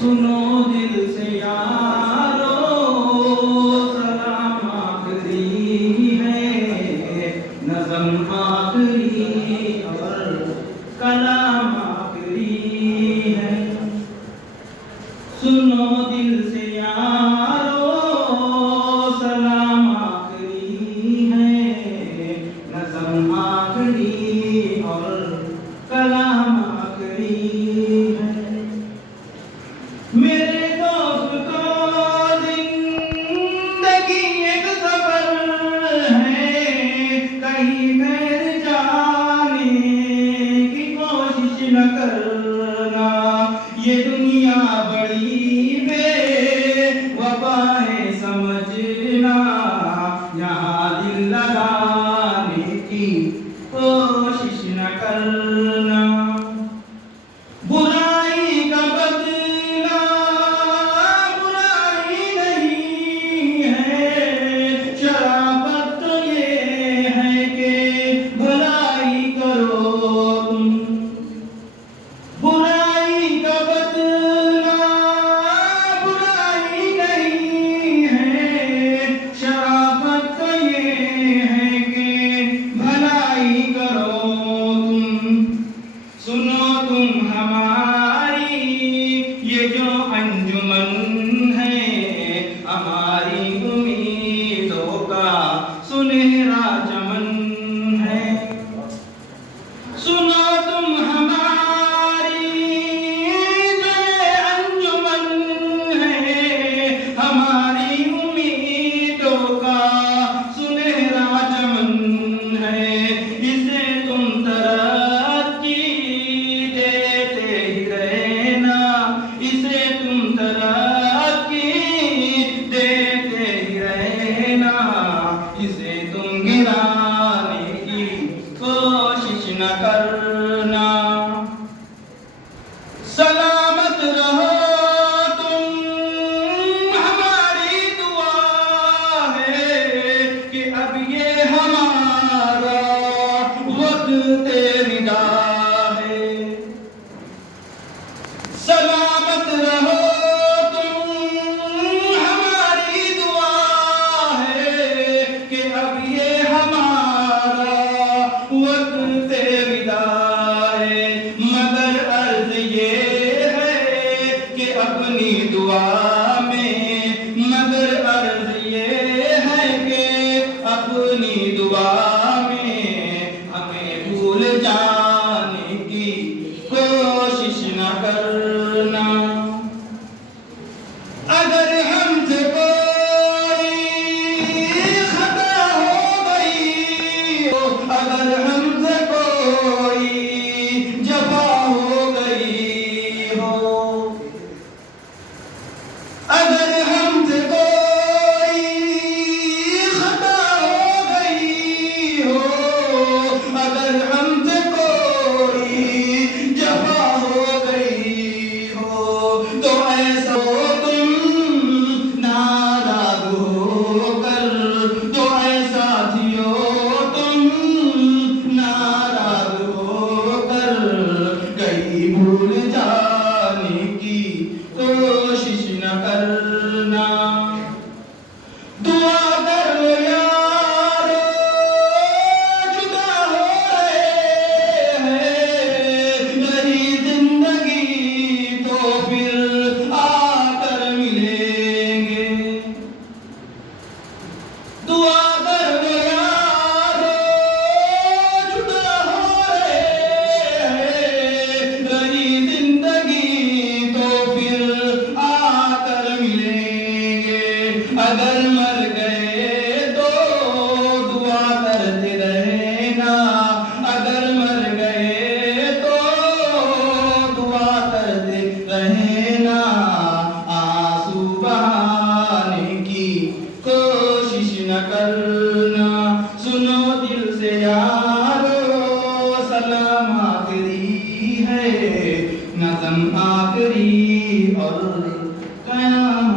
सुनो दिल से यारो, सलाम आखिरी है, नज़म आखिरी और कलाम आखिरी है। सुनो दिल से यारो, सलाम आखिरी है, नज़म आखिरी और कलाम आखिरी है। मेरे दोस्त तो जिंदगी एक सफर है, कहीं ठहर जाने की कोशिश न करना। ये दुनिया बड़ी बेवफा है समझना, यहाँ दिल लगाने की कोशिश न करना। बुराई का बदला बुराई नहीं है, शराफत तो ये है कि भलाई करो तुम। बुराई का बदला बुराई नहीं है, शराफत तो ये है कि भलाई करो तुम। सुनो तुम हमारी ये जो अंजुमन है, हमारी उम्मीदों का सुनहरा चमन है। सुनो तुम हमारी जो ये अंजुमन है, हमारी उम्मीदों का सुनहरा चमन है। इसे तुम तरक्की देते ही रहना, इसे तुम तरक्की देते ही रहना, इसे तुम गिराने की कोशिश न करना। सलामत रहो तुम, हमारी दुआ है कि अब ये हमारा वक्त विदा है। सलामत रहो तुम, हमारी दुआ है कि अब ये हमारा वक्त विदा है। मगर अर्ज ये है कि अपनी दुआ में, मगर अर्ज ये है कि अपनी दुआ में हमें भूल जाने की कोशिश न करना। अगर हमसे कोई खता हो गई, अगर हमसे कोई जफा हो गई हो, अगर हमसे कोई खता हो गई हो, अगर हमसे कोई जफा हो गई हो, तो ऐसा तुम नाराज होकर, तो ऐसा जियो तुम नाराज होकर, कहीं भूल जाने की कोशिश न करना। दुआ कर लो यारो, जुदा हो रहे हैं, यही जिंदगी तो फिर आकर मिलेंगे। दुआ कर लो यारो, जुदा हो रहे हैं, यही जिंदगी तो फिर आकर मिलेंगे। अगर मर गए तो दुआ करते रहना, अगर मर गए तो दुआ करते रहना, आंसू बहाने की कोशिश न करना। सुनो दिल से यारो, सलाम आखिरी है, नज़म आखिरी और कयाम